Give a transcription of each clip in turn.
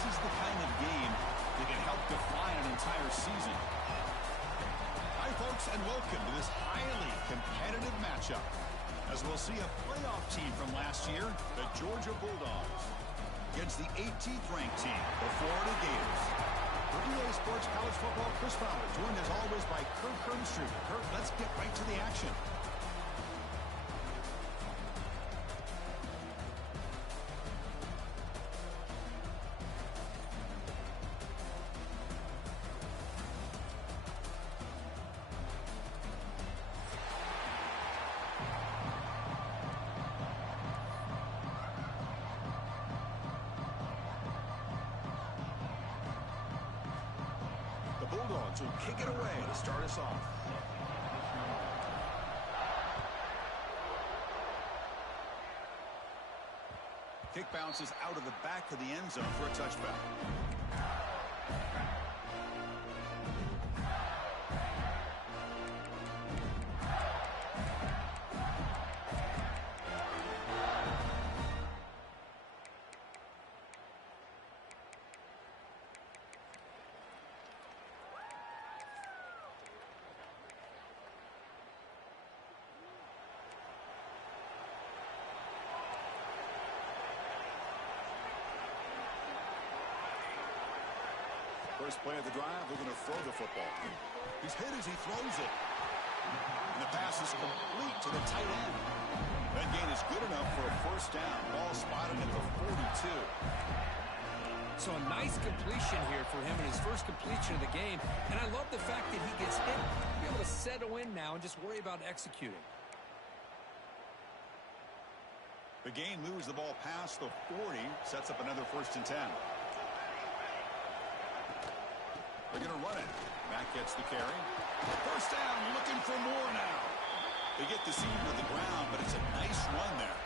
this is the kind of game that can help define an entire season. Hi, folks, and welcome to this highly competitive matchup, as we'll see a playoff team from last year, the Georgia Bulldogs, against the 18th ranked team, the Florida Gators. For EA Sports College Football, Chris Fowler, joined as always by Kirk Hermstreet. Kirk, let's get right to the action. Bulldogs will kick it away to start us off. Kick bounces out of the back of the end zone for a touchback. First play of the drive, we're going to throw the football. He's hit as he throws it. And the pass is complete to the tight end. That gain is good enough for a first down. Ball spotted at the 42. So a nice completion here for him in his first completion of the game. And I love the fact that he gets hit. He'll be able to settle in now and just worry about executing. The gain moves the ball past the 40, sets up another 1st and 10. They're going to run it. Matt gets the carry. First down, looking for more now. They get the seam to the ground, but it's a nice run there.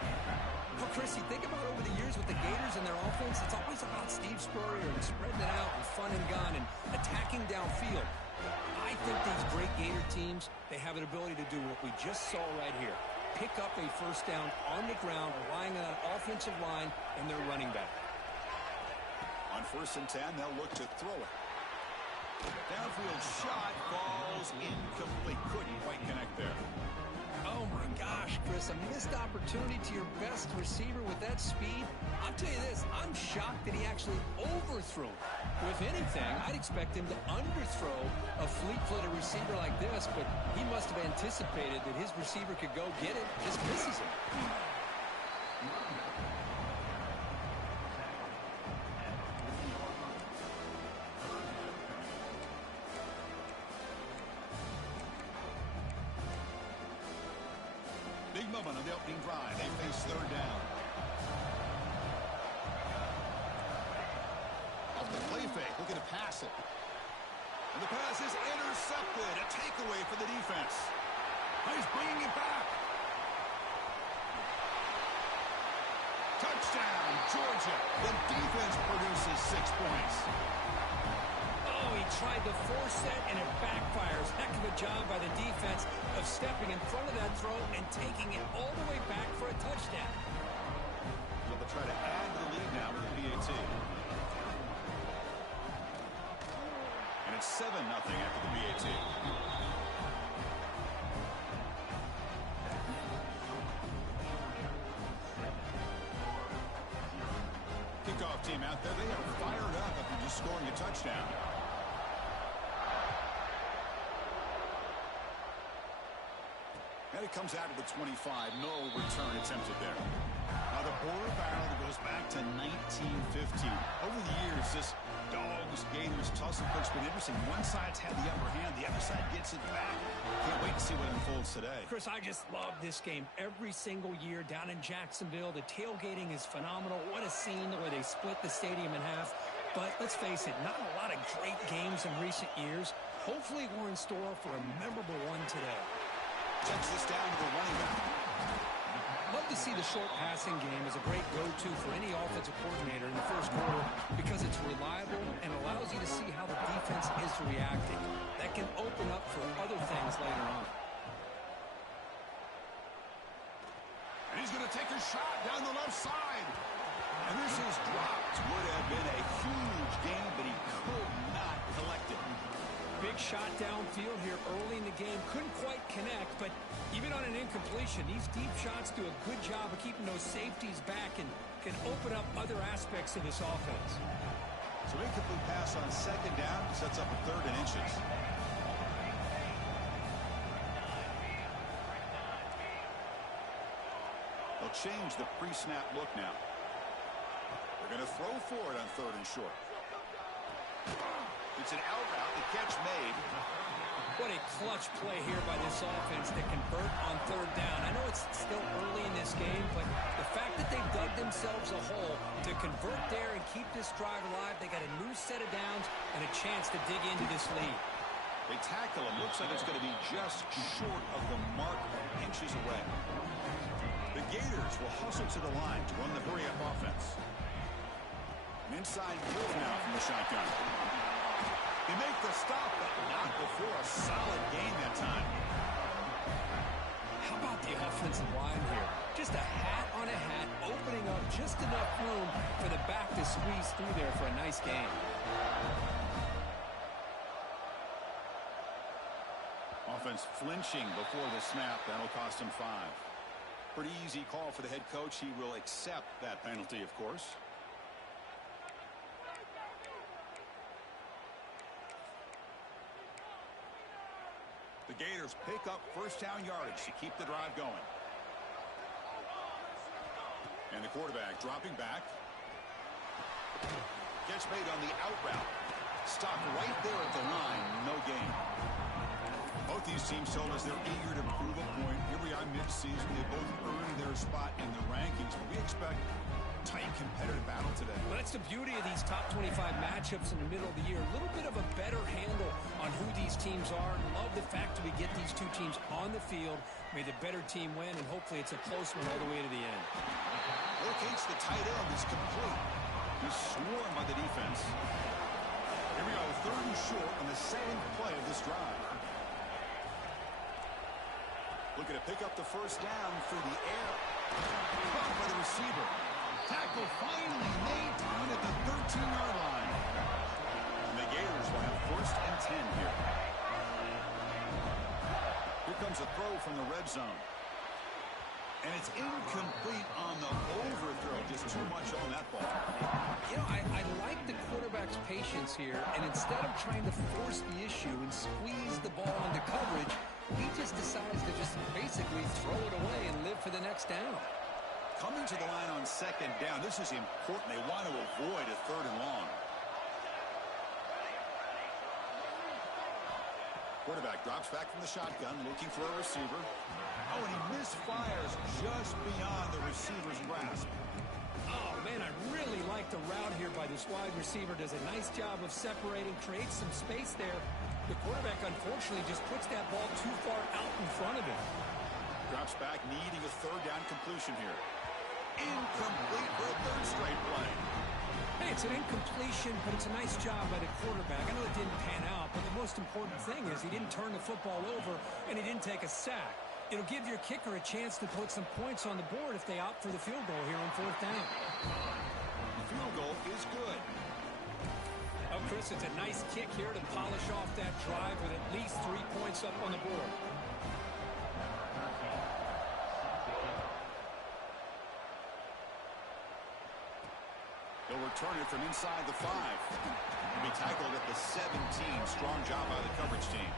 Well, Chris, you think about over the years with the Gators and their offense, it's always about Steve Spurrier and spreading it out and fun and gun and attacking downfield. I think these great Gator teams, they have an ability to do what we just saw right here. Pick up a first down on the ground, relying on an offensive line and their running back. On 1st and 10, they'll look to throw it. Downfield shot falls incomplete. Couldn't quite connect there. Oh, my gosh, Chris. A missed opportunity to your best receiver with that speed. I'll tell you this. I'm shocked that he actually overthrew him. If anything, I'd expect him to underthrow a fleet-footed receiver like this, but he must have anticipated that his receiver could go get it, just misses him. Big moment on the opening drive. They face 3rd down. Off the play fake, looking to pass it. And the pass is intercepted. A takeaway for the defense. He's bringing it back. Touchdown, Georgia. The defense produces 6 points. Oh, he tried to force that, and it backfires. Heck of a job by the defense of stepping in front of that throw and taking it all the way back for a touchdown. So they'll try to add to the lead now with the PAT. And it's 7-0 after the PAT. Kickoff team out there, they are fired up after just scoring a touchdown. And it comes out of the 25. No return attempted there. Now the border battle goes back to 1915. Over the years, this Dogs-Gators tussle has been interesting. One side's had the upper hand. The other side gets it back. Can't wait to see what unfolds today. Chris, I just love this game every single year down in Jacksonville. The tailgating is phenomenal. What a scene where they split the stadium in half. But let's face it, not a lot of great games in recent years. Hopefully we're in store for a memorable one today. Checks this down to the running back. Love to see the short passing game as a great go-to for any offensive coordinator in the first quarter because it's reliable and allows you to see how the defense is reacting. That can open up for other things later on. And he's going to take a shot down the left side. And this is dropped. Would have been a huge big shot downfield here early in the game. Couldn't quite connect, but even on an incompletion, these deep shots do a good job of keeping those safeties back and can open up other aspects of this offense. So incomplete pass on second down sets up a third and inches. They'll change the pre-snap look now. They're going to throw for it on third and short. It's an out route. The catch made. What a clutch play here by this offense to convert on third down. I know it's still early in this game, but the fact that they've dug themselves a hole to convert there and keep this drive alive, they got a new set of downs and a chance to dig into this lead. They tackle him. Looks like it's going to be just short of the mark, inches away. The Gators will hustle to the line to run the hurry-up offense. An inside move now from the shotgun. They make the stop, but not before a solid gain that time. How about the offensive line here? Just a hat on a hat, opening up just enough room for the back to squeeze through there for a nice gain. Offense flinching before the snap. That'll cost him 5. Pretty easy call for the head coach. He will accept that penalty, of course. The Gators pick up first down yardage to keep the drive going. And the quarterback dropping back. Catch made on the out route. Stop right there at the line. No gain. Both these teams told us they're eager to prove a point. Here we are mid-season. They both earned their spot in the rankings. But we expect tight competitive battle today. Well, that's the beauty of these top 25 matchups in the middle of the year. A little bit of a better handle on who these teams are. Love the fact that we get these two teams on the field. May the better team win, and hopefully it's a close one all the way to the end. Locates the tight end. Is complete. He's swarmed by the defense. Here we go, third and short on the second play of this drive. Looking to pick up the first down through the air. Caught by the receiver. Tackle finally made down at the 13-yard line. And the Gators will have first and 10 here. Here comes a throw from the red zone. And it's incomplete on the overthrow. Just too much on that ball. You know, I like the quarterback's patience here. And instead of trying to force the issue and squeeze the ball into coverage, he just decides to just basically throw it away and live for the next down. Coming to the line on second down, this is important. They want to avoid a third and long. Quarterback drops back from the shotgun, looking for a receiver. Oh, and he misfires just beyond the receiver's grasp. Oh, man, I really like the route here by this wide receiver. Does a nice job of separating, creates some space there. The quarterback, unfortunately, just puts that ball too far out in front of him. Drops back, needing a third down completion here. Incomplete for a third straight play. Hey, it's an incompletion, but it's a nice job by the quarterback. I know it didn't pan out, but the most important thing is he didn't turn the football over, and he didn't take a sack. It'll give your kicker a chance to put some points on the board if they opt for the field goal here on fourth down. The field goal is good. Oh, Chris, it's a nice kick here to polish off that drive with at least 3 points up on the board. They'll return it from inside the 5. He'll be tackled at the 17. Strong job by the coverage team.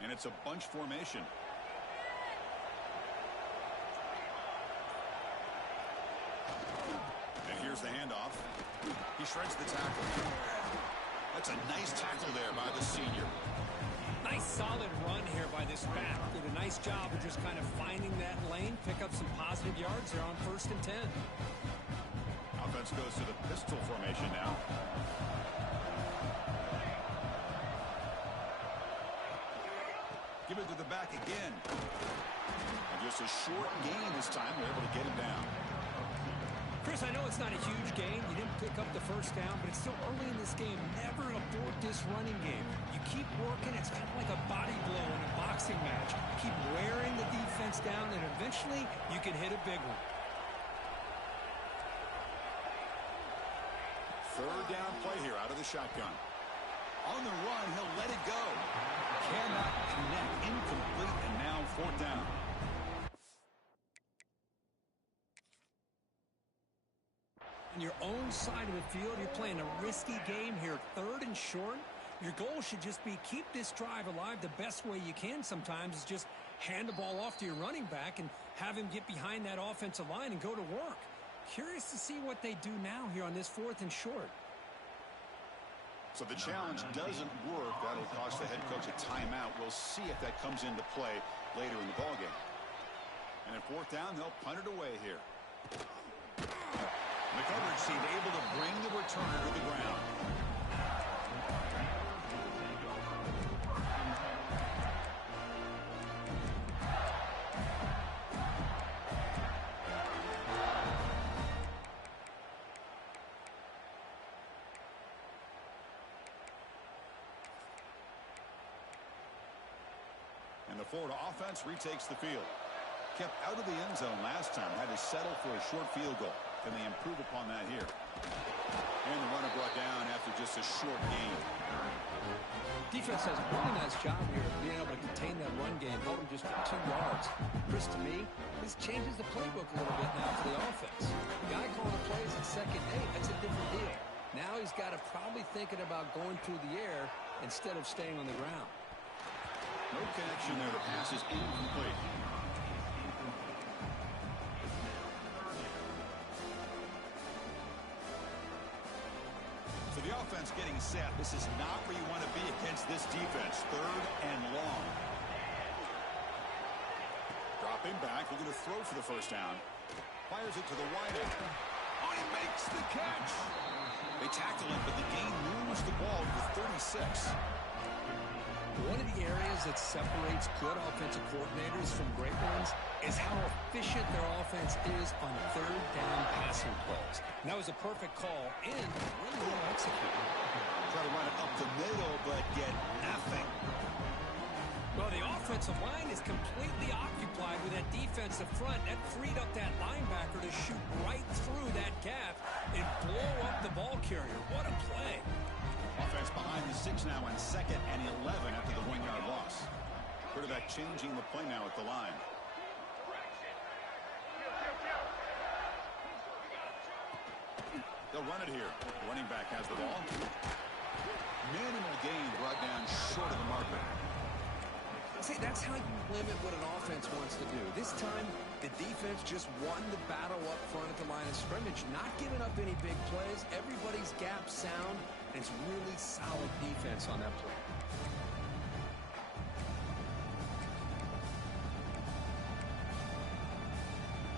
And it's a bunch formation. And here's the handoff. He shreds the tackle. That's a nice tackle there by the senior. Nice solid run here by this back. Did a nice job of just kind of finding that lane, pick up some positive yards there on first and 10. Offense goes to the pistol formation now. Give it to the back again. And just a short gain this time. They're able to get him down. Chris, I know it's not a huge game. You didn't pick up the first down, but it's still early in this game. Never abort this running game. You keep working. It's kind of like a body blow in a boxing match. You keep wearing the defense down, and eventually you can hit a big one. Third down play here out of the shotgun. On the run, he'll let it go. Cannot connect. Incomplete, and now fourth down. On your own side of the field, you're playing a risky game here. Third and short. Your goal should just be keep this drive alive. The best way you can sometimes is just hand the ball off to your running back and have him get behind that offensive line and go to work. Curious to see what they do now here on this fourth and short. So the challenge doesn't work. That'll cost the head coach a timeout. We'll see if that comes into play later in the ballgame. And at fourth down, they'll punt it away here. The coverage seemed able to bring the returner to the ground. And the Florida offense retakes the field. Kept out of the end zone last time. Had to settle for a short field goal. Can they improve upon that here? And the runner brought down after just a short gain. Defense does a really nice job here of being able to contain that run game, hold them just for 2 yards. Chris, to me, this changes the playbook a little bit now for the offense. The guy calling the plays at second, hey, that's a different deal. Now he's got to probably thinking about going through the air instead of staying on the ground. No connection there. The pass is incomplete. So the offense getting set. This is not where you want to be against this defense. Third and long. Dropping back, looking to throw for the first down. Fires it to the wide end. Oh, he makes the catch. They tackle him, but the gain moves the ball to the 36. One of the areas that separates good offensive coordinators from great ones is how efficient their offense is on third down passing plays. And that was a perfect call and really well executed. Try to run it up the middle, but get nothing. Well, the offensive line is completely occupied with that defensive front. That freed up that linebacker to shoot right through that gap and blow up the ball carrier. What a play. Offense behind the 6 now on 2nd and 11 after the 1-yard loss. Quarterback changing the play now at the line. They'll run it here. Running back has the ball. Minimal gain brought down short of the marker. See, that's how you limit what an offense wants to do. This time, the defense just won the battle up front at the line of scrimmage, not giving up any big plays. Everybody's gap sound, and it's really solid defense on that play.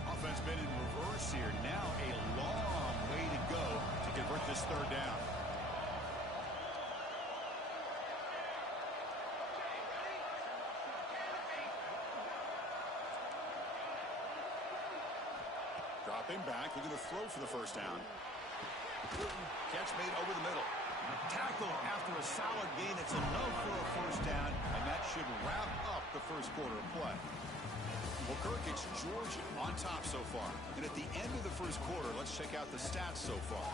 Offense been in reverse here. Now a long way to go to convert this third down. Dropping back, looking to throw for the first down. Catch made over the middle. Tackle after a solid gain. It's enough for a first down, and that should wrap up the first quarter of play. Well, Kirk, it's Georgia on top so far. And at the end of the first quarter, let's check out the stats so far.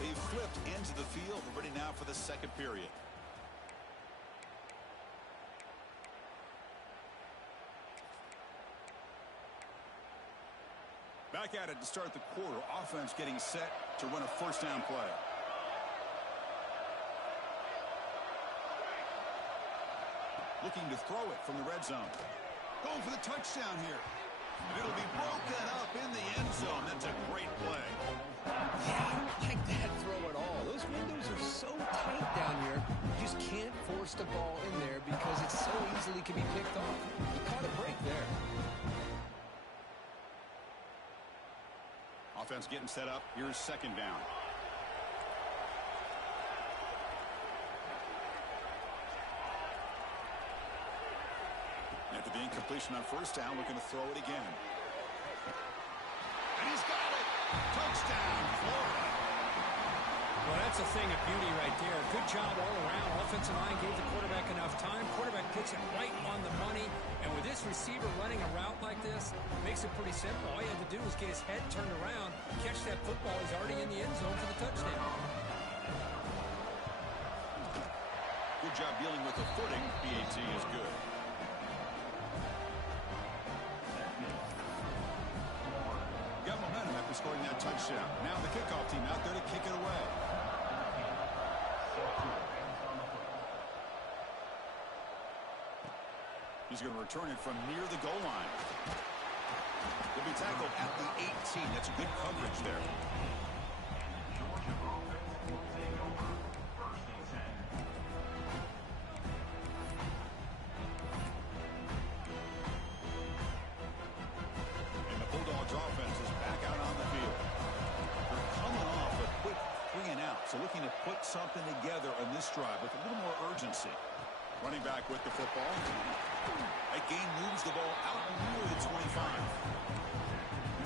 They've flipped into the field. They're ready now for the second period. Back at it to start the quarter. Offense getting set to run a first down play. Looking to throw it from the red zone. Going for the touchdown here. And it'll be broken up in the end zone. That's a great play. Yeah, I don't like that throw at all. Those windows are so tight down here. You just can't force the ball in there because it so easily can be picked off. You caught a break there. Offense getting set up. Here's second down. After the incompletion on first down, looking to throw it again. And he's got it. Touchdown. That's a thing of beauty right there. Good job all around. Offensive line gave the quarterback enough time. Quarterback puts it right on the money. And with this receiver running a route like this, makes it pretty simple. All he had to do was get his head turned around, catch that football. He's already in the end zone for the touchdown. Good job dealing with the footing. PAT is good. Got momentum after scoring that touchdown. Now the kickoff team out there to kick it away. He's going to return it from near the goal line. He'll be tackled at the 18. That's good coverage there. And the Bulldogs offense is back out on the field. They're coming off a quick 3 and out, so looking to put something together on this drive with a little more urgency. Running back with the football. That gain moves the ball out near the 25.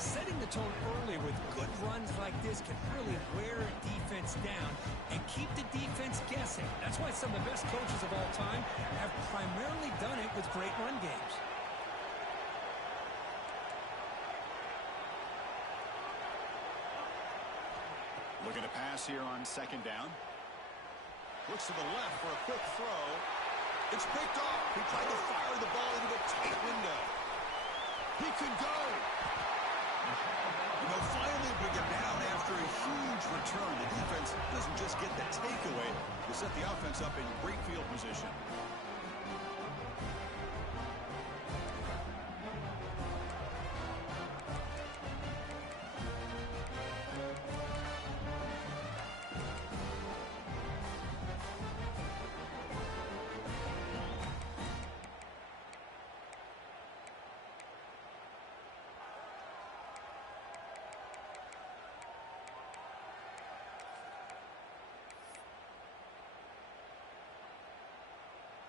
Setting the tone early with good runs like this can really wear a defense down and keep the defense guessing. That's why some of the best coaches of all time have primarily done it with great run games. Looking to pass here on second down. Looks to the left for a quick throw. It's picked off. He tried to fire the ball into a tight window. He could go. You know, finally bring it down after a huge return. The defense doesn't just get the takeaway. They set the offense up in great field position.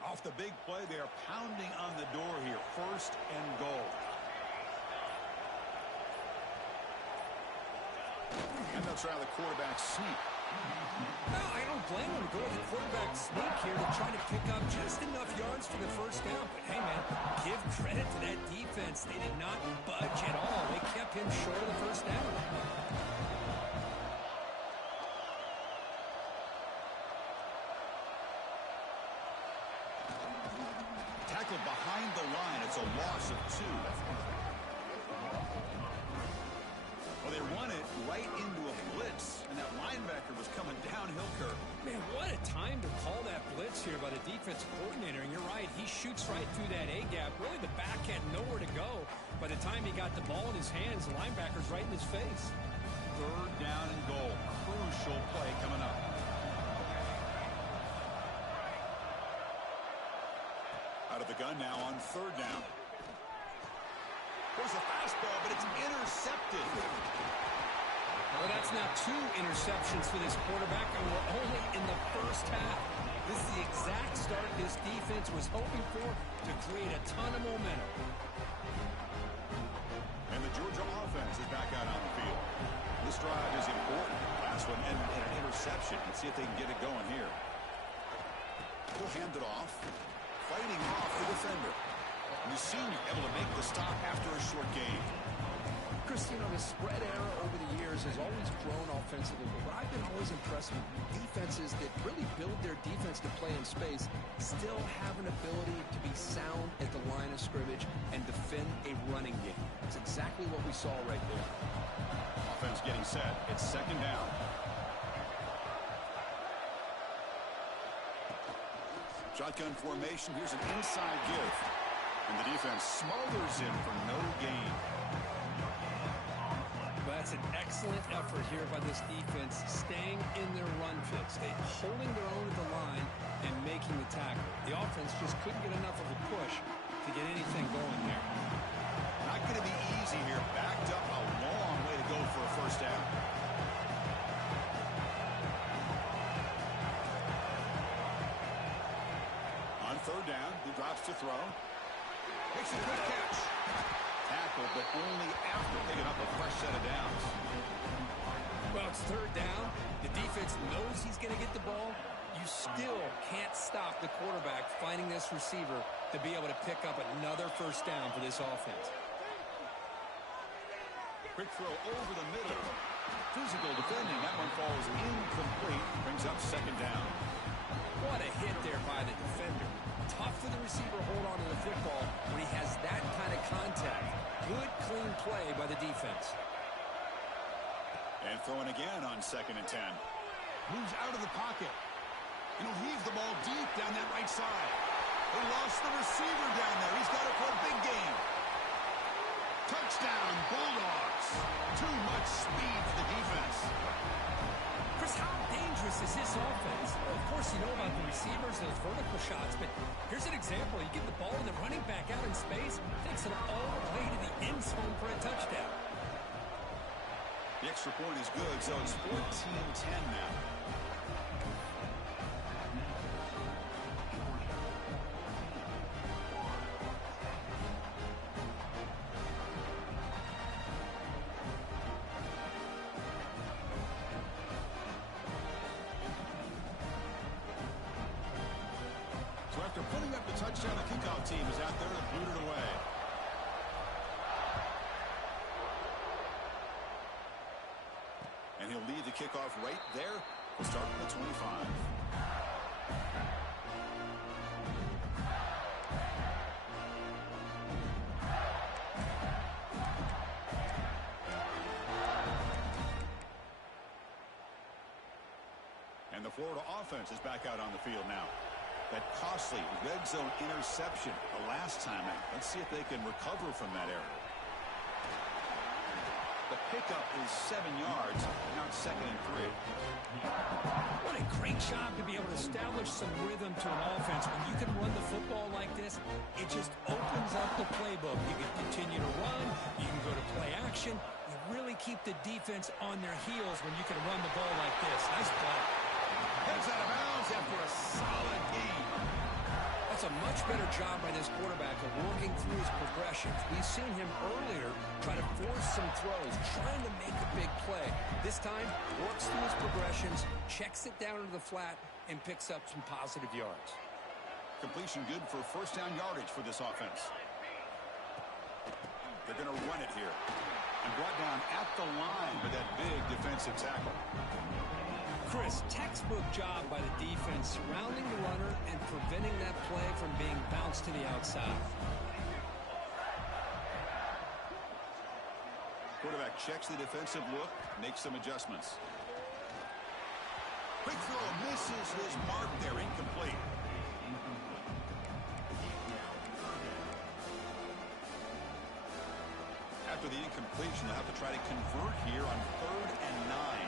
Off the big play, they are pounding on the door here. 1st and goal. And they'll try the quarterback sneak. No, I don't blame him to go with the quarterback sneak here to try to pick up just enough yards for the 1st down. But hey, man, give credit to that defense. They did not budge at all. They kept him short of the 1st down. Behind the line, it's a loss of 2. Well, they run it right into a blitz, and that linebacker was coming downhill curve. Man, what a time to call that blitz here by the defensive coordinator. And you're right, he shoots right through that A-gap. Really, the back had nowhere to go. By the time he got the ball in his hands, the linebacker's right in his face. 3rd down and goal. Crucial play coming up. Out of the gun now on 3rd down. There's a fastball, but it's intercepted. Well, that's now 2 interceptions for this quarterback, and we're only in the 1st half. This is the exact start this defense was hoping for to create a ton of momentum. And the Georgia offense is back out on the field. This drive is important. Last one ended in an interception. Let's see if they can get it going here. He'll hand it off. Fighting off the defender. And the senior able to make the stop after a short gain. Chris, you know, the spread era over the years has always grown offensively, but what I've been always impressed with defenses that really build their defense to play in space still have an ability to be sound at the line of scrimmage and defend a running game. That's exactly what we saw right there. Offense getting set. It's 2nd down. Shotgun formation. Here's an inside give. And the defense smothers him for no gain. Well, that's an excellent effort here by this defense, staying in their run fits. They holding their own at the line and making the tackle. The offense just couldn't get enough of a push to get anything going there. Not going to be easy here. Backed up a long way to go for a 1st down. On 3rd down, he drops to throw. Makes a good catch. Tackle, but only after picking up a fresh set of downs. Well, it's 3rd down. The defense knows he's going to get the ball, you still can't stop the quarterback finding this receiver to be able to pick up another first down for this offense. Quick throw over the middle. Physical defending. That one falls incomplete. Brings up second down. What a hit there by the defender. Tough for the receiver to hold on to the football when he has that kind of contact. Good, clean play by the defense. And throwing again on 2nd and 10. Moves out of the pocket. And he'll heave the ball deep down that right side. They lost the receiver down there. He's got it for a big game. Touchdown, Bulldogs. Too much speed for the defense. Chris, how dangerous is this offense? Well, of course, you know about the receivers, those vertical shots, but here's an example. You get the ball and the running back out in space, takes it all the way to the end zone for a touchdown. The extra point is good, so it's 14-10 now. So after putting up the touchdown, the kickoff team is out there to boot it away. And he'll lead the kickoff right there. We'll start from the 25. And the Florida offense is back out on the field now. That costly red zone interception the last time out. Let's see if they can recover from that error. The pickup is 7 yards. Now it's 2nd and 3. What a great job to be able to establish some rhythm to an offense. When you can run the football like this, it just opens up the playbook. You can continue to run. You can go to play action. You really keep the defense on their heels when you can run the ball like this. Nice play. Heads out of bounds after a solid gain. That's a much better job by this quarterback of working through his progressions. We've seen him earlier try to force some throws, trying to make a big play. This time, works through his progressions, checks it down into the flat, and picks up some positive yards. Completion good for first down yardage for this offense. They're going to run it here. And brought down at the line with that big defensive tackle. Chris, textbook job by the defense surrounding the runner and preventing that play from being bounced to the outside. Quarterback checks the defensive look, makes some adjustments. Quick throw, misses his mark there, incomplete. After the incompletion, they'll have to try to convert here on 3rd and 9.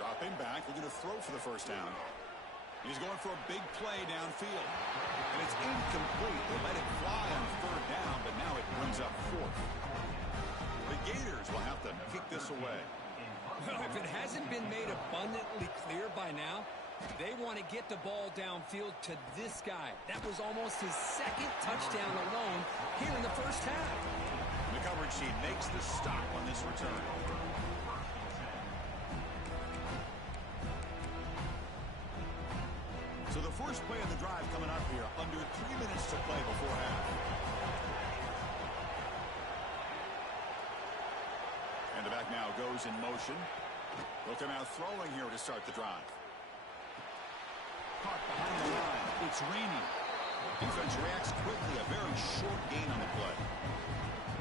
Dropping back, looking to throw for the first down. He's going for a big play downfield. And it's incomplete. They let it fly on 3rd down, but now it brings up 4th. The Gators will have to kick this away. Well, if it hasn't been made abundantly clear by now, they want to get the ball downfield to this guy. That was almost his 2nd touchdown alone here in the first half. The coverage sheet makes the stop on this return. So the first play of the drive coming up here, under 3 minutes to play before half. And the back now goes in motion. They'll come out throwing here to start the drive. Caught behind the line. It's raining. Defense reacts quickly. A very short gain on the play.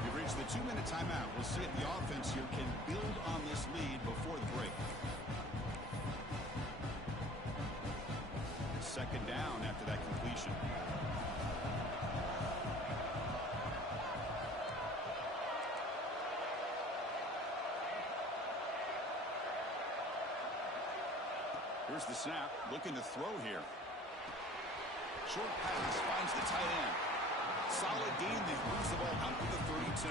We've reached the 2-minute timeout. We'll see if the offense here can build on this lead before the break. 2nd down after that completion. Here's the snap, looking to throw here. Short pass finds the tight end. Solid gain that moves the ball out to the 32.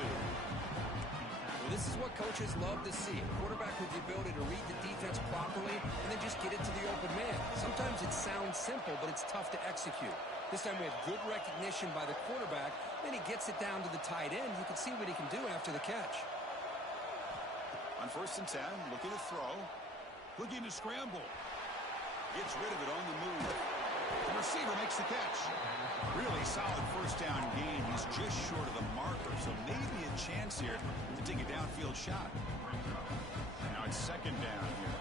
Well, this is what coaches love to see. A quarterback with the ability to read the defense properly and then just get it to the open man. Sometimes it sounds simple, but it's tough to execute. This time we have good recognition by the quarterback. Then he gets it down to the tight end. You can see what he can do after the catch. On 1st and 10, looking to throw. Looking to scramble. Gets rid of it on the move. The receiver makes the catch. Really solid first down gain. He's just short of the marker, so maybe a chance here to take a downfield shot. Now it's 2nd down here.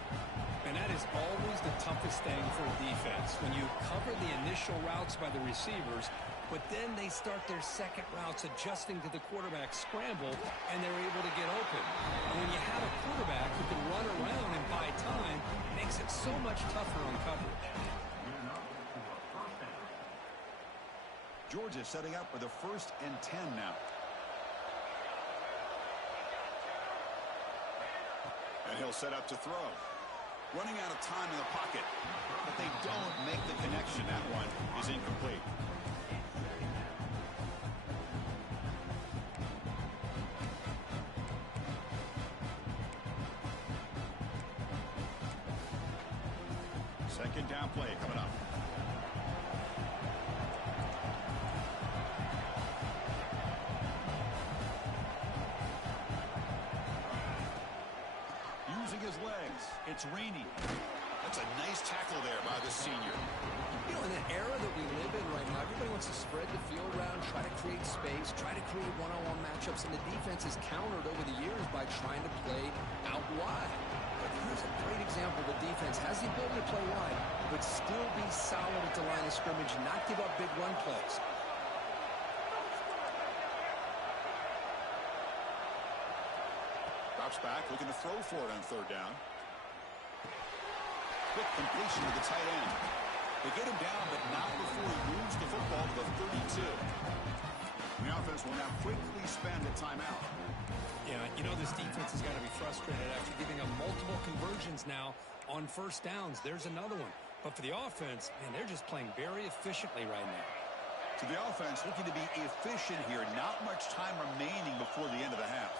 And that is always the toughest thing for a defense. When you cover the initial routes by the receivers, but then they start their second routes adjusting to the quarterback scramble, and they're able to get open. And when you have a quarterback who can run around and buy time, it makes it so much tougher on coverage. Georgia setting up for the 1st and 10 now. And he'll set up to throw. Running out of time in the pocket, but they don't make the connection. That one is incomplete. Second down play coming up. Using his legs. It's Rainey. That's a nice tackle there by the senior. You know, in the era that we live in right now, everybody wants to spread the field around, try to create space, try to create one-on-one matchups, and the defense is countered over the years by trying to play out wide. But here's a great example. The defense has the ability to play wide, but still be solid at the line of scrimmage, not give up big run plays. Drops back, looking to throw for it on 3rd down. Quick completion to the tight end. They get him down, but not before he moves the football to the 32. The offense will now quickly spend a timeout. Yeah, you know this defense has got to be frustrated after giving up multiple conversions now on 1st downs. There's another one. But for the offense, man, they're just playing very efficiently right now. So the offense looking to be efficient here. Not much time remaining before the end of the half.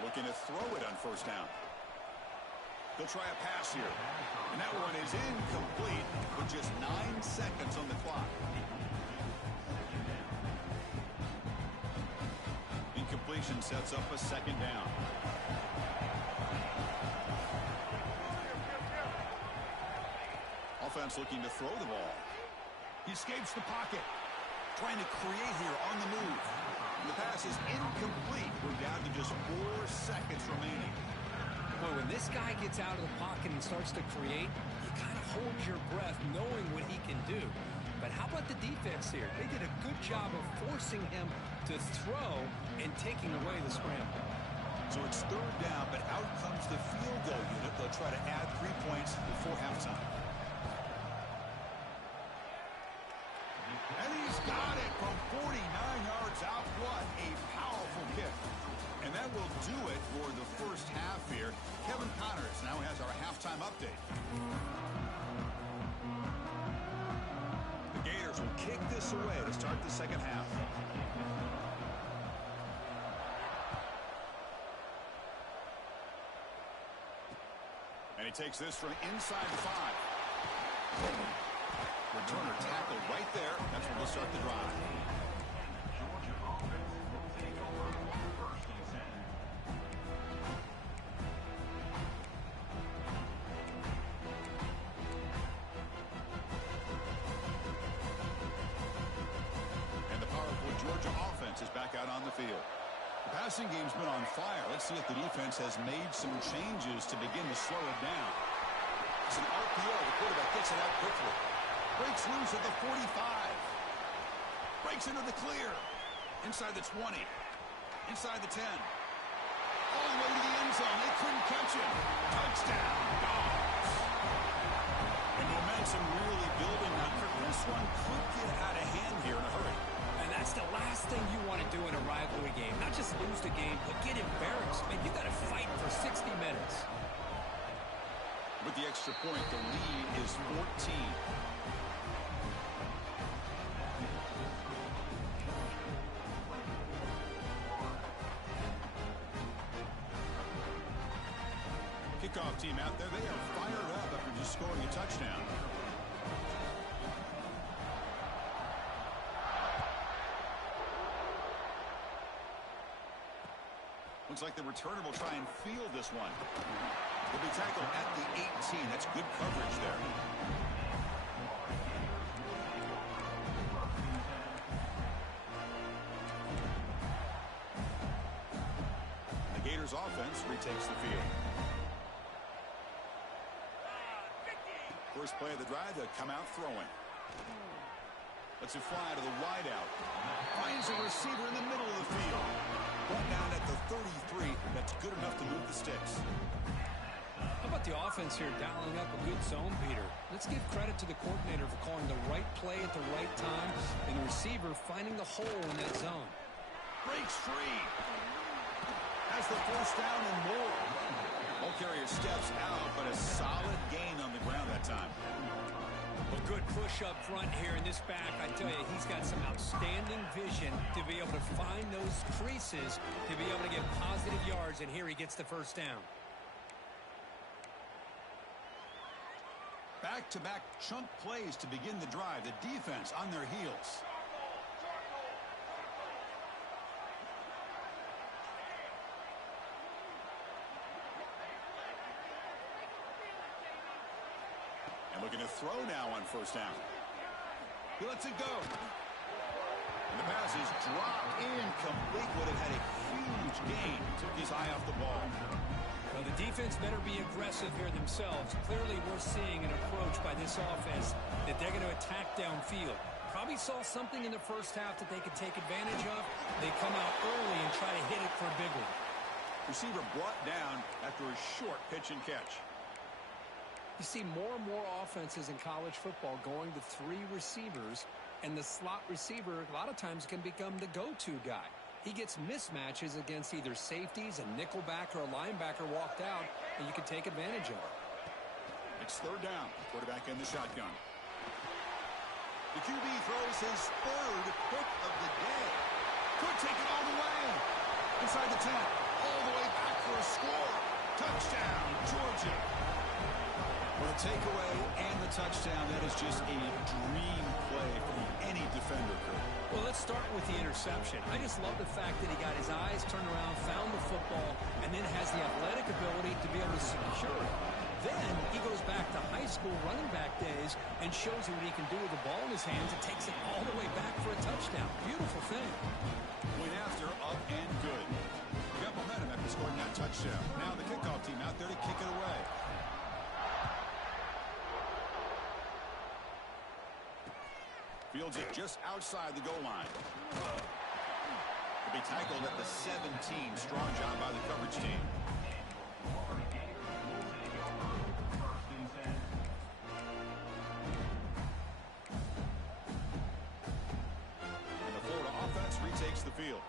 Looking to throw it on 1st down. They'll try a pass here. And that one is incomplete with just 9 seconds on the clock. Incompletion sets up a 2nd down. Offense looking to throw the ball. He escapes the pocket. Trying to create here on the move. And the pass is incomplete. We're down to just 4 seconds remaining. Boy, when this guy gets out of the pocket and starts to create, you kind of hold your breath knowing what he can do. But how about the defense here? They did a good job of forcing him to throw and taking away the scramble. So it's 3rd down, but out comes the field goal unit. They'll try to add 3 points before halftime. And he's got it from 49 yards out. What a powerful kick. And that will do it for the 1st half here. Kevin Connors now has our halftime update. The Gators will kick this away to start the 2nd half. And he takes this from inside the 5. Returner tackled right there. That's where we'll start the drive. And the powerful Georgia offense is back out on the field. The passing game's been on fire. Let's see if the defense has made some changes to begin to slow it down. It's an RPO. The quarterback gets it out quickly. Breaks loose at the 45. Breaks into the clear. Inside the 20. Inside the 10. All the way to the end zone. They couldn't catch him. Touchdown, Dogs. And momentum really building now. This one could get out of hand here in a hurry. And that's the last thing you want to do in a rivalry game. Not just lose the game, but get embarrassed. Man, you got to fight for 60 minutes. With the extra point, the lead is 14. Kickoff team out there, they are fired up after just scoring a touchdown. Looks like the returner will try and field this one. He'll be tackled at the 18. That's good coverage there. The Gators offense retakes the field. First play of the drive, to come out throwing. Lets it fly to the wideout. Finds a receiver in the middle of the field. Brought down at the 33. That's good enough to move the sticks. How about the offense here dialing up a good zone beater? Let's give credit to the coordinator for calling the right play at the right time and the receiver finding the hole in that zone. Breaks free. Has the first down and more. Ball carrier steps out, but a solid gain on the ground that time. A good push up front here in this back. I tell you, he's got some outstanding vision to be able to find those creases, to be able to get positive yards, and here he gets the first down. Back-to-back chunk plays to begin the drive. The defense on their heels. And looking to throw now on first down. He lets it go. And the pass is dropped incomplete. Would have had a huge gain. Took his eye off the ball. Well, the defense better be aggressive here themselves. Clearly, we're seeing an approach by this offense that they're going to attack downfield. Probably saw something in the first half that they could take advantage of. They come out early and try to hit it for a big one. Receiver brought down after a short pitch and catch. You see more and more offenses in college football going to three receivers, and the slot receiver a lot of times can become the go-to guy. He gets mismatches against either safeties, a nickelback, or a linebacker walked out, and you can take advantage of it. It's third down. Quarterback in the shotgun. The QB throws his third pick of the day. Could take it all the way. Inside the 10. All the way back for a score. Touchdown, Georgia. Well, the takeaway and the touchdown, that is just a dream play from any defender could. Well, let's start with the interception. I just love the fact that he got his eyes turned around, found the football, and then has the athletic ability to be able to secure it. Then he goes back to high school running back days and shows you what he can do with the ball in his hands and takes it all the way back for a touchdown. Beautiful thing. Went after, up and good. Got momentum after scoring that touchdown. Now the kickoff team out there to kick it away. Fields it just outside the goal line. He'll be tackled at the 17. Strong job by the coverage team. And the Florida offense retakes the field.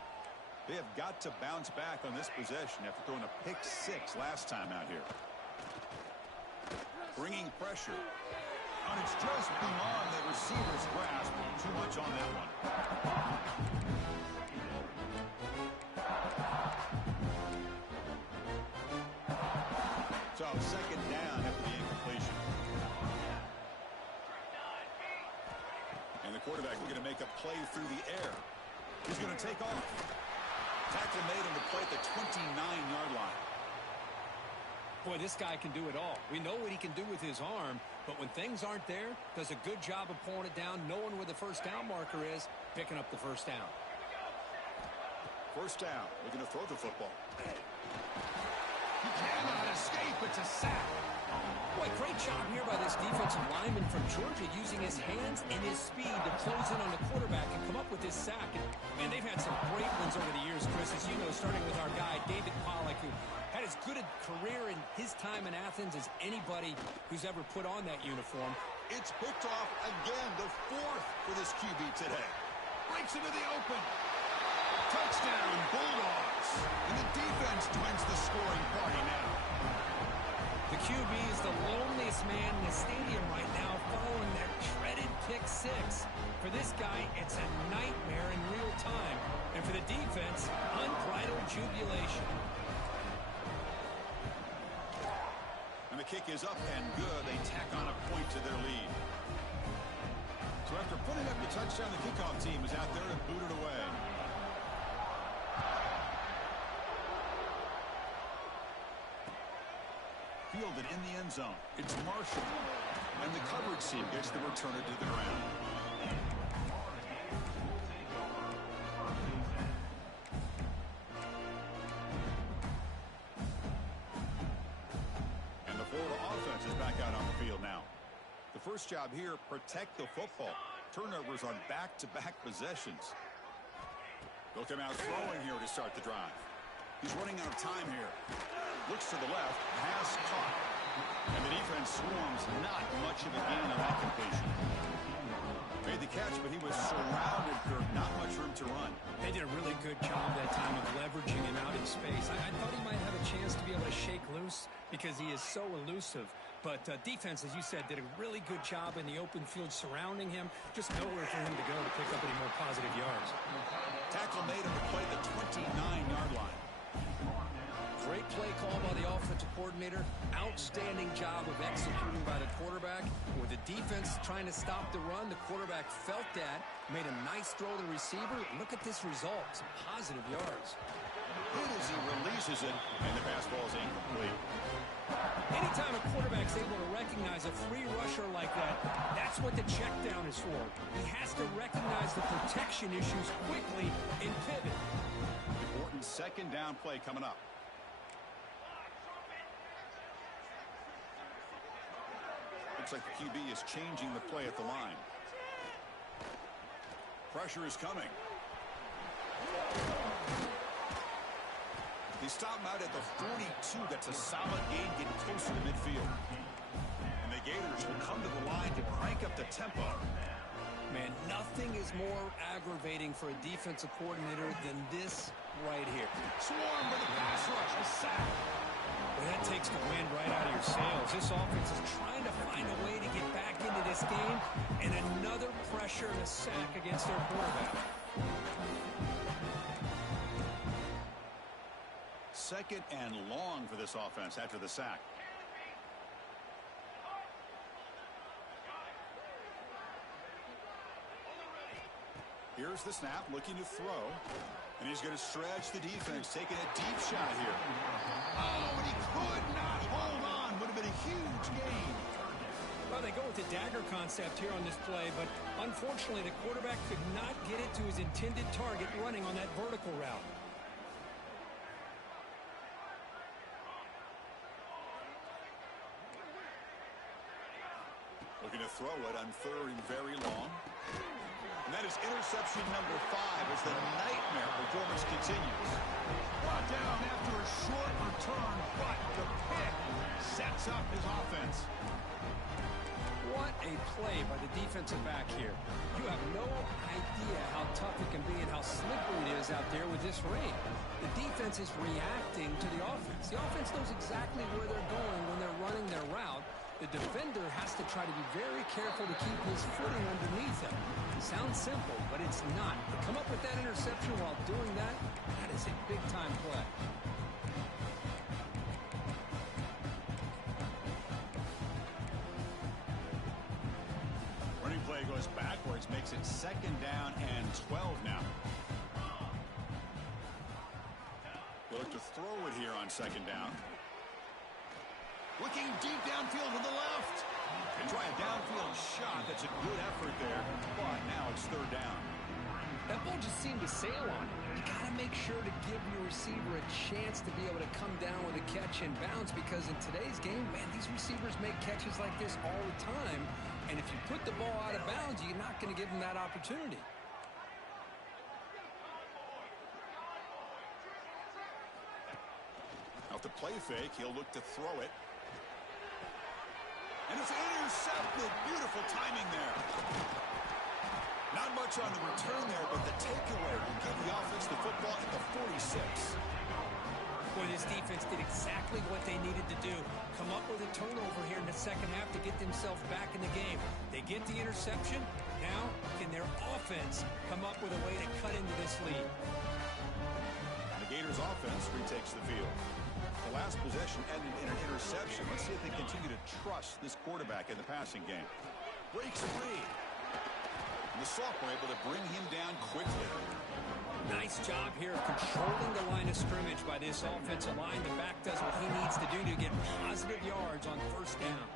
They have got to bounce back on this possession after throwing a pick six last time out here. Bringing pressure. And it's just beyond the receiver's grasp. Too much on that one. So second down after the incompletion. And the quarterback looking to make a play through the air. He's going to take off. Tackle made on the play at the 29-yard line. Boy, this guy can do it all. We know what he can do with his arm, but when things aren't there, does a good job of pulling it down, knowing where the first down marker is, picking up the first down. First down, looking to throw the football. He cannot escape. It's a sack. Boy, great job here by this defensive lineman from Georgia using his hands and his speed to close in on the quarterback and come up with this sack. And, man, they've had some great ones over the years, Chris, as you know, starting with our guy, David Pollack, who had as good a career in his time in Athens as anybody who's ever put on that uniform. It's picked off again, the fourth for this QB today. Breaks into the open. Touchdown, Bulldogs. And the defense joins the scoring party now. The QB is the loneliest man in the stadium right now following that dreaded pick six. For this guy, it's a nightmare in real time. And for the defense, unbridled jubilation. And the kick is up and good. They tack on a point to their lead. So after putting up the touchdown, the kickoff team is out there and booted away. fielded in the end zone. It's Marshall. And the coverage team gets the returner to the ground. And the Florida offense is back out on the field now. The first job here, protect the football. Turnovers on back-to-back possessions. They'll come out throwing here to start the drive. He's running out of time here. Looks to the left. Pass caught. And the defense swarms. Not much of a gain on that completion. Made the catch, but he was surrounded, Kirk. Not much room to run. They did a really good job that time of leveraging him out in space. I thought he might have a chance to be able to shake loose because he is so elusive. But defense, as you said, did a really good job in the open field surrounding him. Just nowhere for him to go to pick up any more positive yards. Tackle made on the play at the 29-yard line. Great play call by the offensive coordinator. Outstanding job of executing by the quarterback. With the defense trying to stop the run, the quarterback felt that, made a nice throw to the receiver. Look at this result. Some positive yards. Good as he releases it, and the pass ball is incomplete. Anytime a quarterback's able to recognize a free rusher like that, that's what the check down is for. He has to recognize the protection issues quickly and pivot. Important second down play coming up. Looks like the QB is changing the play at the line. Pressure is coming. They stop him out at the 42. That's a solid gain, getting closer to midfield. And the Gators will come to the line to crank up the tempo. Man, nothing is more aggravating for a defensive coordinator than this right here. Swarm with a pass rush, a sack. Well, that takes the wind right out of your sails. This offense is trying to find a way to get back into this game, and another pressure and a sack against their quarterback. Second and long for this offense after the sack. Here's the snap, looking to throw. And he's going to stretch the defense, taking a deep shot here. Oh, and he could not hold on. Would have been a huge gain. Well, they go with the dagger concept here on this play, but unfortunately the quarterback could not get it to his intended target running on that vertical route. Looking to throw it on third and very long. And that is interception number 5 as the nightmare performance continues. Brought down after a short return, but the pick sets up his offense. What a play by the defensive back here. You have no idea how tough it can be and how slippery it is out there with this rain. The defense is reacting to the offense. The offense knows exactly where they're going when they're running their route. The defender has to try to be very careful to keep his footing underneath him. It sounds simple, but it's not. To come up with that interception while doing that, that is a big-time play. Running play goes backwards, makes it second down and 12 now. We'll look to throw it here on second down. Looking deep downfield to the left. And try a downfield shot. That's a good effort there. But now it's third down. That ball just seemed to sail on it. You got to make sure to give your receiver a chance to be able to come down with a catch and bounce, because in today's game, man, these receivers make catches like this all the time. And if you put the ball out of bounds, you're not going to give them that opportunity. Out the play fake, he'll look to throw it. And it's intercepted. Beautiful timing there. Not much on the return there, but the takeaway will give the offense the football at the 46. Boy, this defense did exactly what they needed to do. Come up with a turnover here in the second half to get themselves back in the game. They get the interception. Now, can their offense come up with a way to cut into this lead? The Gators offense retakes the field. The last possession ended in an interception. Let's see if they continue to trust this quarterback in the passing game. Breaks free. And the sophomore able to bring him down quickly. Nice job here of controlling the line of scrimmage by this offensive line. The back does what he needs to do to get positive yards on first down.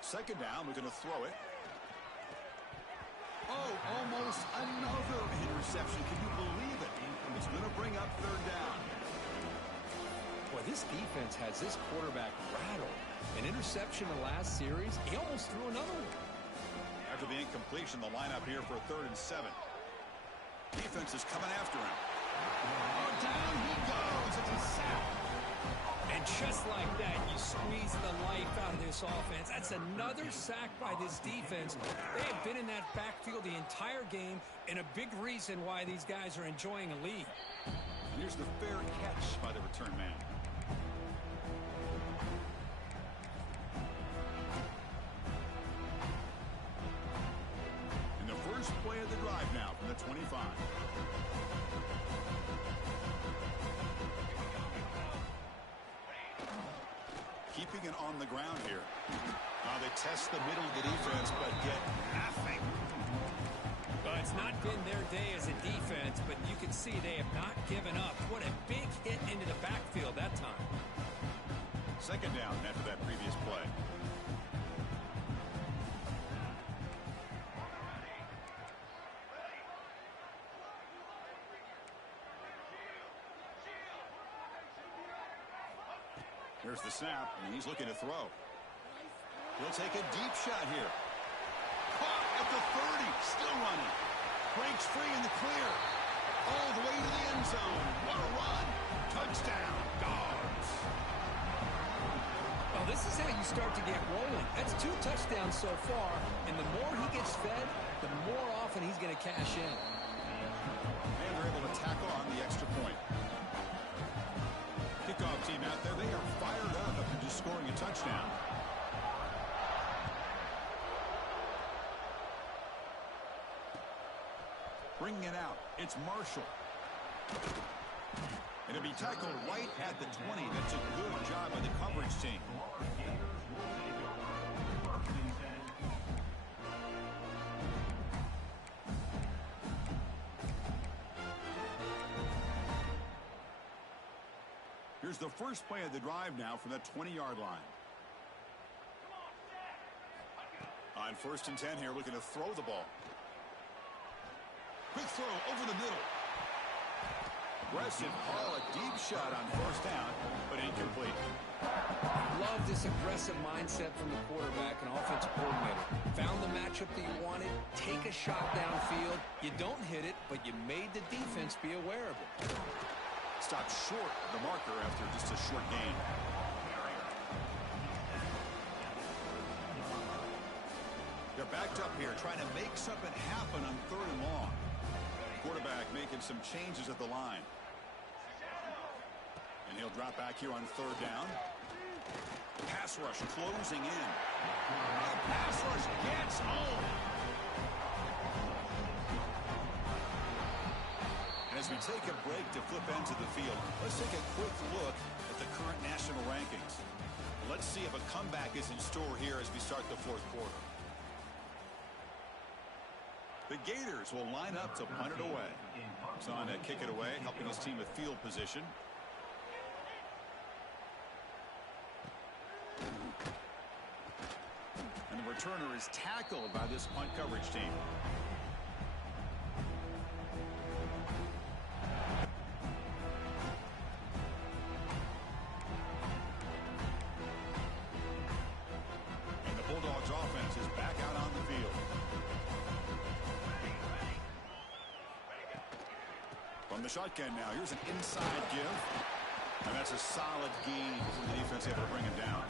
Second down, we're going to throw it. Oh, almost another interception. Can you believe it? It's going to bring up third down. Boy, this defense has this quarterback rattled. An interception in the last series, he almost threw another one. After the incompletion, the lineup here for 3rd and 7. Defense is coming after him. Oh, down he goes. It's a sack. And just like that, you squeeze the life out of this offense. That's another sack by this defense. They have been in that backfield the entire game, and a big reason why these guys are enjoying a lead. Here's the fair catch by the return man. And the first play of the drive now from the 25. Keeping it on the ground here. They test the middle of the defense, but get nothing. Well, it's not been their day as a defense, but you can see they have not given up. What a big hit into the backfield that time. Second down after that previous play. Here's the snap, and he's looking to throw. He'll take a deep shot here. Caught at the 30, still running. Breaks free in the clear. All the way to the end zone. What a run. Touchdown, Dogs. Well, this is how you start to get rolling. That's 2 touchdowns so far, and the more he gets fed, the more often he's going to cash in. And they're able to tack on the extra point. Kickoff team out there, they are fired up after just scoring a touchdown. Bringing it out, it's Marshall. And it'll be tackled right at the 20. That's a good job by the coverage team. Here's the first play of the drive now from that 20-yard line. On 1st and 10 here, looking to throw the ball. Quick throw over the middle. Aggressive call, a deep shot on 1st down, but incomplete. Love this aggressive mindset from the quarterback and offensive coordinator. Found the matchup that you wanted, take a shot downfield. You don't hit it, but you made the defense be aware of it. Stopped short of the marker after just a short gain. They're backed up here, trying to make something happen on 3rd and long. Quarterback making some changes at the line. And he'll drop back here on 3rd down. Pass rush closing in. The pass rush gets home. And as we take a break to flip into the field, let's take a quick look at the current national rankings. Let's see if a comeback is in store here as we start the 4th quarter. The Gators will line up to punt it away. Son to kick it away, helping his team with field position. And the returner is tackled by this punt coverage team. And the Bulldogs offense is back out on the field. From the shotgun now, here's an inside give. And that's a solid gain before the defense able to bring him down.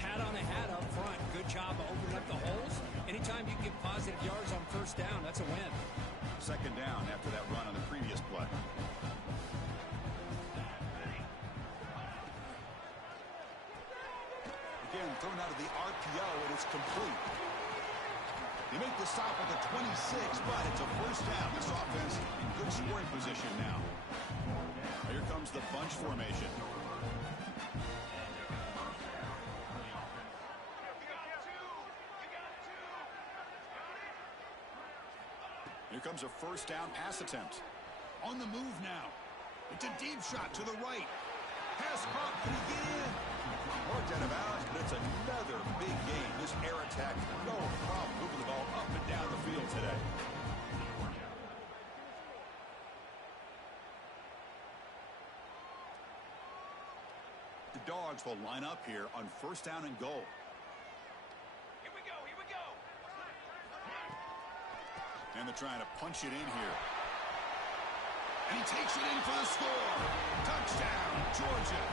Hat on a hat up front. Good job of opening up the holes. Anytime you get positive yards on 1st down, that's a win. 2nd down after that run on the previous play. Again, thrown out of the RPO, and it's complete. They make the stop at the 26, but it's a 1st down. This offense in good scoring position now. Here comes the bunch formation. Here comes a first down pass attempt. On the move now. It's a deep shot to the right. Pass caught. Can he get in? Worked out of bounds, but it's another big game. This air attack, no problem moving the ball up and down the field today. The Dogs will line up here on first down and goal. Here we go, here we go. And they're trying to punch it in here. And he takes it in for the score. Touchdown, Georgia.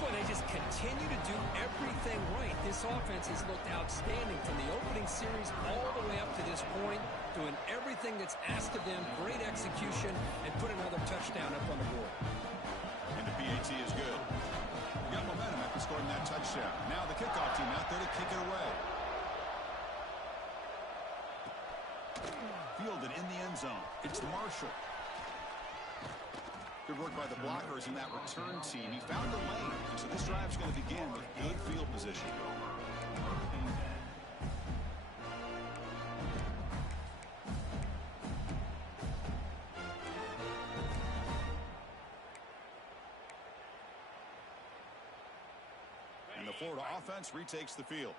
Boy, they just continue to do everything right. This offense has looked outstanding from the opening series all the way up to this point, doing everything that's asked of them, great execution, and put another touchdown up on the board. And the PAT is good. Got momentum after scoring that touchdown. Now the kickoff team out there to kick it away. Fielded in the end zone. It's Marshall. Good work by the blockers in that return team. He found a lane, and so this drive's going to begin with good field position. And the Florida offense retakes the field.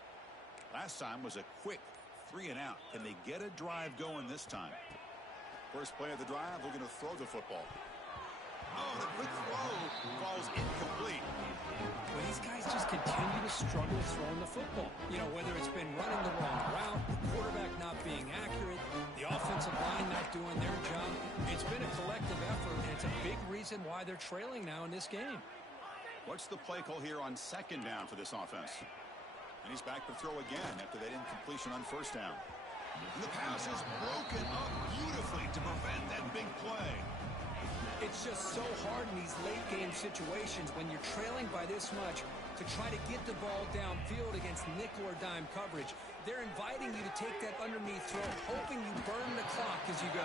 Last time was a quick 3-and-out. Can they get a drive going this time? First play of the drive, they're going to throw the football. Oh, the quick throw falls incomplete. Well, these guys just continue to struggle throwing the football. You know, whether it's been running the wrong route, the quarterback not being accurate, the offensive line not doing their job. It's been a collective effort, and it's a big reason why they're trailing now in this game. What's the play call here on second down for this offense? And he's back to throw again after that incompletion on first down. And the pass is broken up beautifully to prevent that big play. It's just so hard in these late-game situations when you're trailing by this much to try to get the ball downfield against nickel or dime coverage. They're inviting you to take that underneath throw, hoping you burn the clock as you go.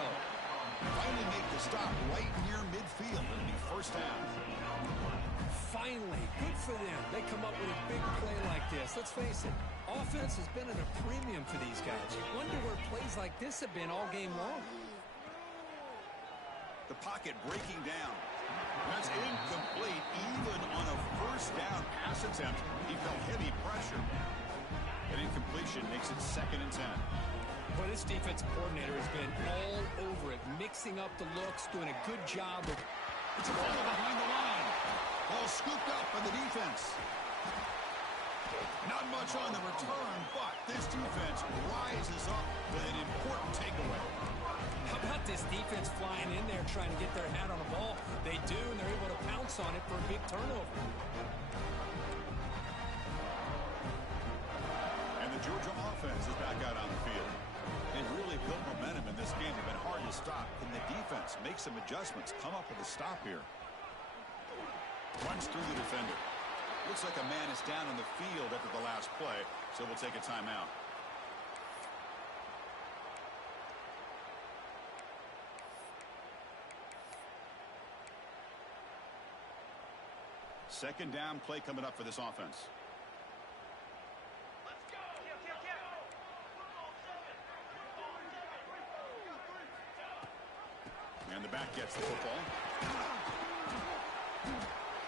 Finally make the stop right near midfield. It'll be first down. Finally, good for them. They come up with a big play like this. Let's face it, offense has been at a premium for these guys. You wonder where plays like this have been all game long. The pocket breaking down. That's incomplete. Even on a first down pass attempt, he felt heavy pressure. That incompletion makes it 2nd and 10. Well, this defensive coordinator has been all over it, mixing up the looks, doing a good job of... It's a ball behind the line. Ball scooped up by the defense. Not much on the return, but this defense rises up with an important takeaway. How about this defense flying in there trying to get their hat on the ball? They do, and they're able to pounce on it for a big turnover. And the Georgia offense is back out on the field. They've really built momentum in this game. They've been hard to stop. Can the defense make some adjustments, come up with a stop here? Runs through the defender. Looks like a man is down in the field after the last play, so we'll take a timeout. Second down play coming up for this offense. Let's go. And the back gets the football.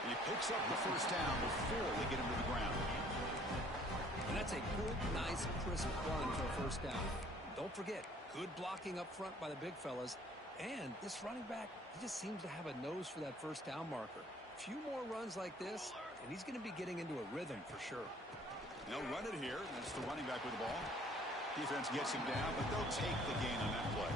And he picks up the first down before they get him to the ground. And that's a good, nice, crisp run for a first down. Don't forget, good blocking up front by the big fellas. And this running back, he just seems to have a nose for that first down marker. A few more runs like this, and he's going to be getting into a rhythm for sure. They'll run it here. That's the running back with the ball. Defense gets him down, but they'll take the gain on that play.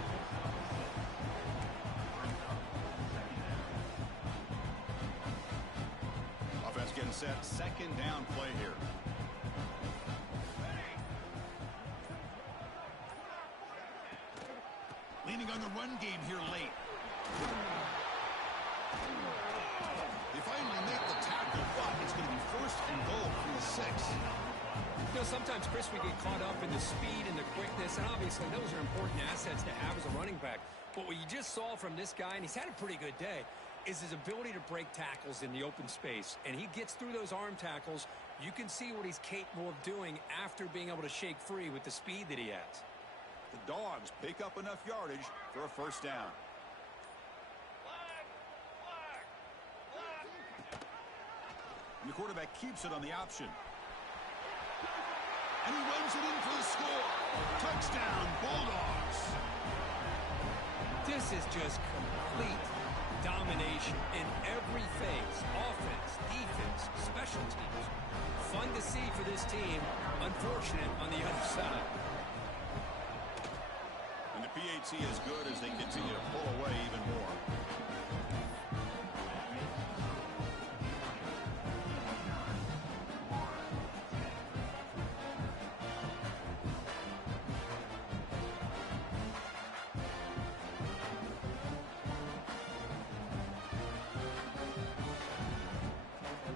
Offense getting set. Second down play here. Leaning on the run game here late. They finally make the tackle, but it's going to be first and goal from the 6. You know, sometimes, Chris, we get caught up in the speed and the quickness, and obviously those are important assets to have as a running back. But what you just saw from this guy, and he's had a pretty good day, is his ability to break tackles in the open space. And he gets through those arm tackles. You can see what he's capable of doing after being able to shake free with the speed that he has. The Dogs pick up enough yardage for a first down. And the quarterback keeps it on the option. And he runs it in for the score. Touchdown, Bulldogs. This is just complete domination in every phase. Offense, defense, special teams. Fun to see for this team. Unfortunate on the other side. And the PAT is good as they continue to pull away even more.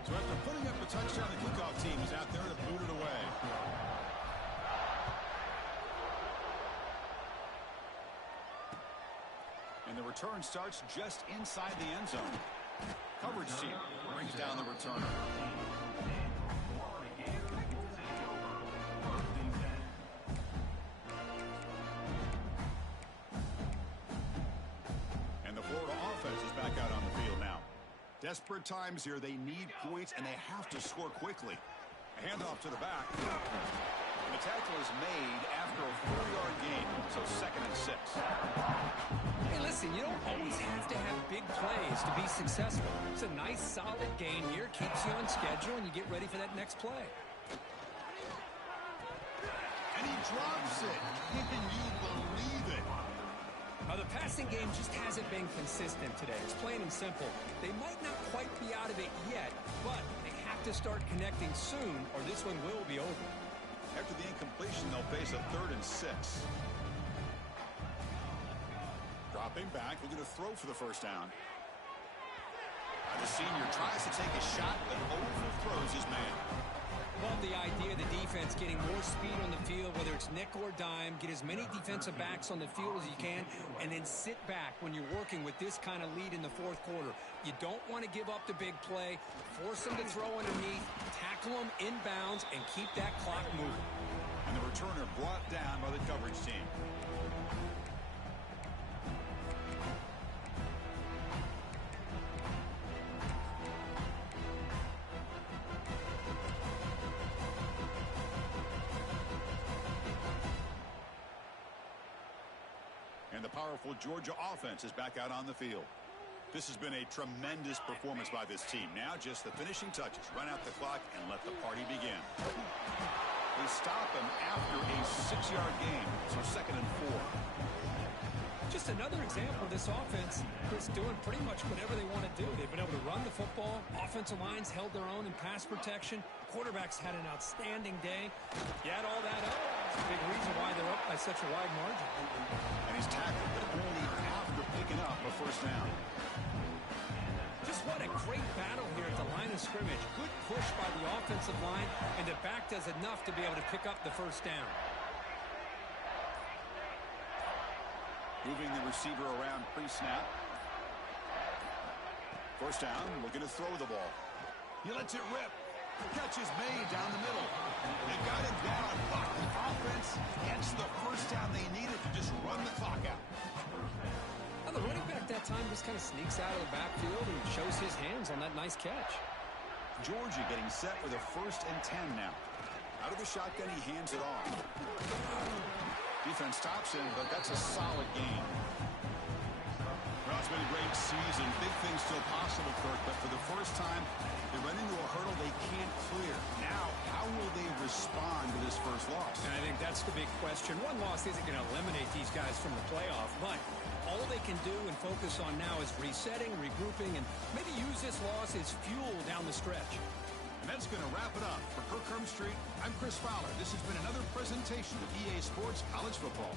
So after putting up a touchdown, the kickoff team is out there to boot it away. And the return starts just inside the end zone. Coverage team brings down the returner. And the Florida offense is back out on the field now. Desperate times here. They need points, and they have to score quickly. A handoff to the back. The tackle is made after a 4-yard gain, so 2nd and 6. Hey, listen, you don't always have to have big plays to be successful. It's a nice, solid gain here. Keeps you on schedule, and you get ready for that next play. And he drops it. Can you believe it? Now, the passing game just hasn't been consistent today. It's plain and simple. They might not quite be out of it yet, but they have to start connecting soon, or this one will be over. After the incompletion, they'll face a 3rd and 6. Dropping back, looking to throw for the first down. The senior tries to take a shot, but overthrows his man. Love the idea of the defense getting more speed on the field, whether it's nickel or dime. Get as many defensive backs on the field as you can, and then sit back when you're working with this kind of lead in the 4th quarter. You don't want to give up the big play. Force them to throw underneath, tackle them inbounds, and keep that clock moving. And the returner brought down by the coverage team. And the powerful Georgia offense is back out on the field. This has been a tremendous performance by this team. Now just the finishing touches. Run out the clock and let the party begin. They stop him after a 6-yard gain, so 2nd and 4. Just another example of this offense, Chris, doing pretty much whatever they want to do. They've been able to run the football. Offensive lines held their own in pass protection. Quarterbacks had an outstanding day. You add all that up, it's a big reason why they're up by such a wide margin. And he's tackled, but only after picking up a first down. Just what a great battle here at the line of scrimmage. Good push by the offensive line, and the back does enough to be able to pick up the first down. Moving the receiver around pre-snap. First down, looking to throw the ball. He lets it rip. Catch is made down the middle. They got it down, but the offense gets the first down they needed to just run the clock out. Now, the running back that time just kind of sneaks out of the backfield and shows his hands on that nice catch. Georgia getting set with a 1st and 10 now. Out of the shotgun, he hands it off. Defense stops him, but that's a solid game. Well, it's been a great season. Big things still possible, Kirk, but for the first time, they run into a hurdle they can't clear. Now, how will they respond to this first loss? And I think that's the big question. One loss isn't going to eliminate these guys from the playoff, but all they can do and focus on now is resetting, regrouping, and maybe use this loss as fuel down the stretch. And that's going to wrap it up. For Kirk Street, I'm Chris Fowler. This has been another presentation of EA Sports College Football.